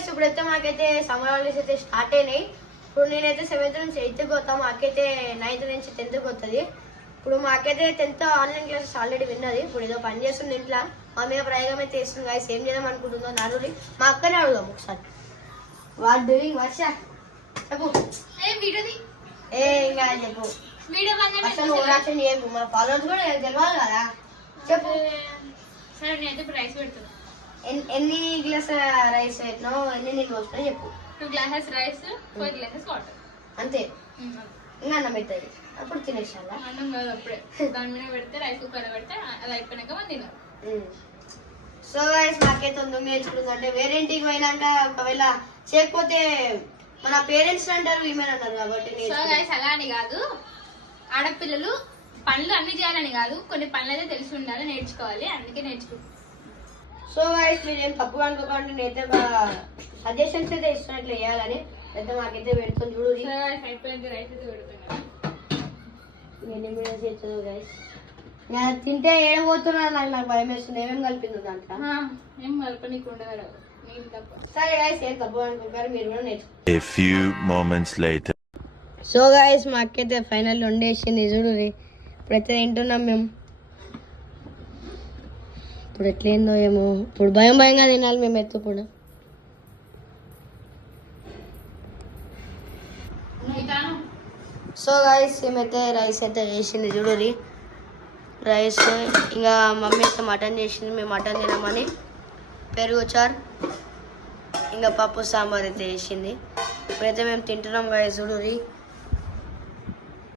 Guys ఇప్పుడైతే మాకైతే summer holidays అయితే స్టార్ట్ అయినాయి. ఇప్పుడు నేనైతే 7th నుంచి 8th పోతా, మాకైతే 9th నుంచి 10th పోతుంది. ఇప్పుడు మాకైతే 10th ఆన్లైన్ క్లాసెస్ ఆల్రెడీ విన్నది. ఇప్పుడు ఏదో పని చేస్తుంది ఇంట్లో, మా మీద ప్రయోగం అయితే చేస్తుంది గైస్. ఏం చేద్దాం అనుకుంటుందో నడురి మా అక్కనే అడుగుదాం ఒకసారి. వాట్ డూయింగ్ వర్ష చెప్పు. ఏ ఇంకా చెప్పు, అసలు ఓరాక్షన్ చేయకు, మన ఫాలోవర్స్ కూడా తెలియాలి కదా. చెప్పు. సరే నేనైతే ఇప్పుడు రైస్ పెడుతున్నా. ఎన్ని గ్లాస్ రైస్ పెట్టినావు, ఎన్ని నీళ్ళు పోసినా చెప్పు. 2 glasses రైస్, 4 glasses వాటర్. అంతే. ఇంకా అన్నం అవుతుంది, అప్పుడు తినేసాలా? అన్నం కాదు అప్పుడే దాని మీద పెడితే రైస్ కుక్కర్ పెడితే అది అయిపోయినాక మనం తినాలి. సో గైస్ మాకే తొందరగా నేర్చుకుంటుంది. అంటే వేరేంటికి పోయినాక ఒకవేళ చేయకపోతే మన పేరెంట్స్ అంటారు, ఈమెన్ అన్నారు కాబట్టి. సో గైస్ అలా అని కాదు, ఆడపిల్లలు పనులు అన్ని చేయాలని కాదు, కొన్ని పనులు అయితే తెలిసి ఉండాలి, నేర్చుకోవాలి, అందుకే నేర్చుకుంటాం. సో గైస్ మీరు ఏం తప్పు అనుకోకండి, నేనైతే మా సజెషన్స్ అయితే ఇస్తున్నట్లు వేయాలని అయితే మాకైతే పెడుతుంది చూడు. అయిపోయింది రైస్ అయితే పెడుతున్నా. ఎన్ని మినిట్స్ అవుతుందో గైస్. నేను తింటే ఏడబోతున్నాను, నాకు భయం వేస్తుంది. ఏమేమి కలిపింది దాంట్లో? ఏం కలపనీకు ఉండదు, నేను తప్ప. సరే గైస్ ఏం తప్పు అనుకుంటారు, మీరు కూడా నేర్చుకోండి. A few moments later. So guys మాకైతే ఫైనల్ వండేసింది చూడు. ఇప్పుడైతే తింటున్నాం మేము. ఇప్పుడు ఎట్లయిందో ఏమో, ఇప్పుడు భయంగా తినాలి మేము ఎత్తు కూడా. సో గైస్ ఏమైతే రైస్ అయితే వేసింది చూడు. రైస్ ఇంకా మమ్మీ అయితే మటన్ చేసింది, మేము మటన్ తినమని. పెరుగు చారు ఇంకా పప్పు సాంబార్ అయితే వేసింది. ఇప్పుడైతే మేము తింటున్నాం గైస్ చూడు.